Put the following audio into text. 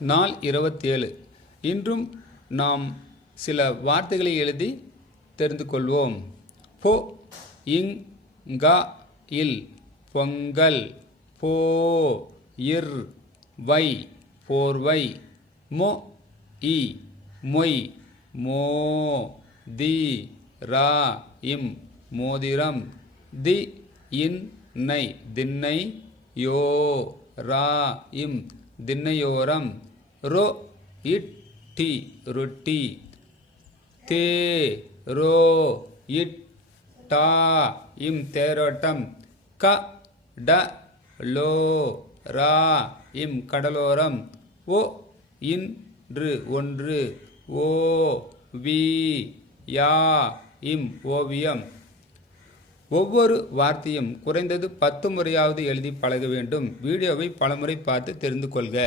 நாள் 27. இன்றும் நாம் சில வார்த்தைகளை எழுதி தெரிந்து கொள்வோம். பொ இங் க இல் பொங்கல். போ இர் வை போர்வை. மொ இ மொய் மோ தி ரா இம் மோதிரம். தி இன் நை திண்ணை. யோ ரா இம் திண்ணையோரம். ரொ இட் டி ரொட்டி. தே ரோ இட் டா இம் தேரோட்டம். க ட லோ ரா இம் கடலோரம். ஓ இன்று ஒன்று. ஓ வி யா இம் ஓவியம். ஒவ்வொரு வார்த்தையும் குறைந்தது 10 முறையாவது எழுதி பழக வேண்டும். வீடியோவை பலமுறை பார்த்து தெரிந்து கொள்க.